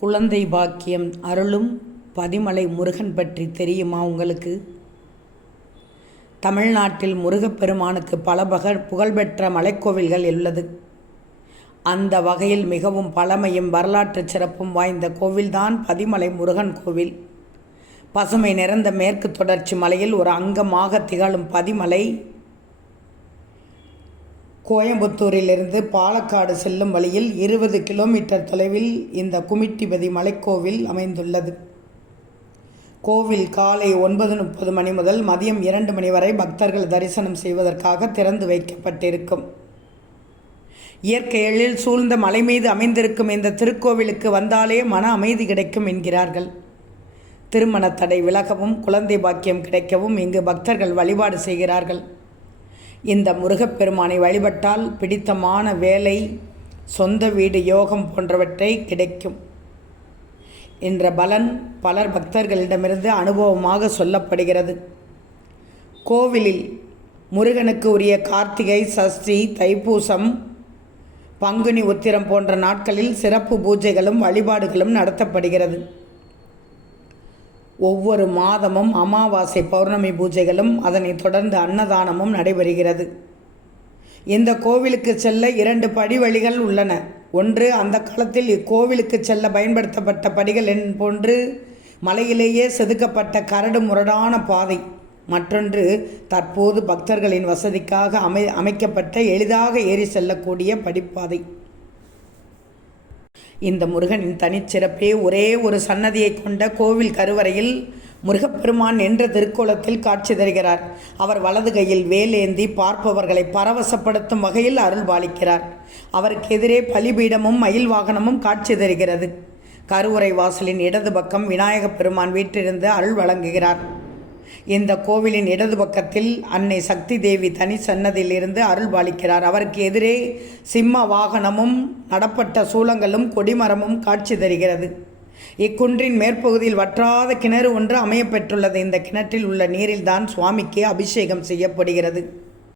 குழந்தை பாக்கியம் அருளும் பதிமலை முருகன் பற்றி தெரியுமா உங்களுக்கு? தமிழ்நாட்டில் முருகப்பெருமானுக்கு பல புகழ்பெற்ற மலைக்கோவில்கள் உள்ளது. அந்த வகையில் மிகவும் பழமையும் வரலாற்று சிறப்பும் வாய்ந்த கோவில்தான் பதிமலை முருகன் கோவில். பசுமை நிறைந்த மேற்கு தொடர்ச்சி மலையில் ஒரு அங்கமாக திகழும் பதிமலை கோயம்புத்தூரிலிருந்து பாலக்காடு செல்லும் வழியில் 20 கிலோமீட்டர் தொலைவில் இந்த குமிட்டிபதி மலைக்கோவில் அமைந்துள்ளது. கோவில் காலை 9:30 மணி முதல் மதியம் 2 மணி வரை பக்தர்கள் தரிசனம் செய்வதற்காக திறந்து வைக்கப்பட்டிருக்கும். இயற்கை எழில் சூழ்ந்த மலை மீது அமைந்திருக்கும் இந்த திருக்கோவிலுக்கு வந்தாலே மன அமைதி கிடைக்கும் என்கிறார்கள். திருமண தடை விலகவும் குழந்தை பாக்கியம் கிடைக்கவும் இங்கு பக்தர்கள் வழிபாடு செய்கிறார்கள். இந்த முருகப்பெருமானை வழிபட்டால் பிடித்தமான வேலை, சொந்த வீடு, யோகம் போன்றவற்றை கிடைக்கும் என்ற பலன் பலர் பக்தர்களிடமிருந்து அனுபவமாக சொல்லப்படுகிறது. கோவிலில் முருகனுக்கு உரிய கார்த்திகை, சஷ்டி, தைப்பூசம், பங்குனி உத்திரம் போன்ற நாட்களில் சிறப்பு பூஜைகளும் வழிபாடுகளும் நடத்தப்படுகிறது. ஒவ்வொரு மாதமும் அமாவாசை, பௌர்ணமி பூஜைகளும் அதனைத் தொடர்ந்து அன்னதானமும் நடைபெறுகிறது. இந்த கோவிலுக்கு செல்ல 2 படி வழிகள் உள்ளன. ஒன்று, அந்த காலத்தில் இக்கோவிலுக்கு செல்ல பயன்படுத்தப்பட்ட படிகள் போன்று மலையிலேயே செதுக்கப்பட்ட கரடு முரடான பாதை. மற்றொன்று, தற்போது பக்தர்களின் வசதிக்காக அமைக்கப்பட்ட எளிதாக ஏறி செல்லக்கூடிய படிப்பாதை. இந்த முருகனின் தனிச்சிறப்பே ஒரே ஒரு சன்னதியை கொண்ட கோவில் கருவறையில் முருகப்பெருமான் என்ற திருக்கோலத்தில் காட்சி தருகிறார். அவர் வலது கையில் வேலேந்தி பார்ப்பவர்களை பரவசப்படுத்தும் வகையில் அருள் பாலிக்கிறார். அவருக்கு எதிரே பலிபீடமும் மயில் வாகனமும் காட்சி தருகிறது. கருவறை வாசலின் இடது பக்கம் விநாயகப் பெருமான் வீற்றிருந்து அருள் வழங்குகிறார். இந்த கோவிலின் இடது பக்கத்தில் அன்னை சக்தி தேவி தனி சன்னதியிலிருந்து அருள் பாலிக்கிறார். அவருக்கு எதிரே சிம்ம வாகனமும் நடப்பட்ட சூலங்களும் கொடிமரமும் காட்சி தருகிறது. இக்குன்றின் மேற்பகுதியில் வற்றாத கிணறு ஒன்று அமையப்பெற்றுள்ளது. இந்த கிணற்றில் உள்ள நீரில்தான் சுவாமிக்கு அபிஷேகம் செய்யப்படுகிறது.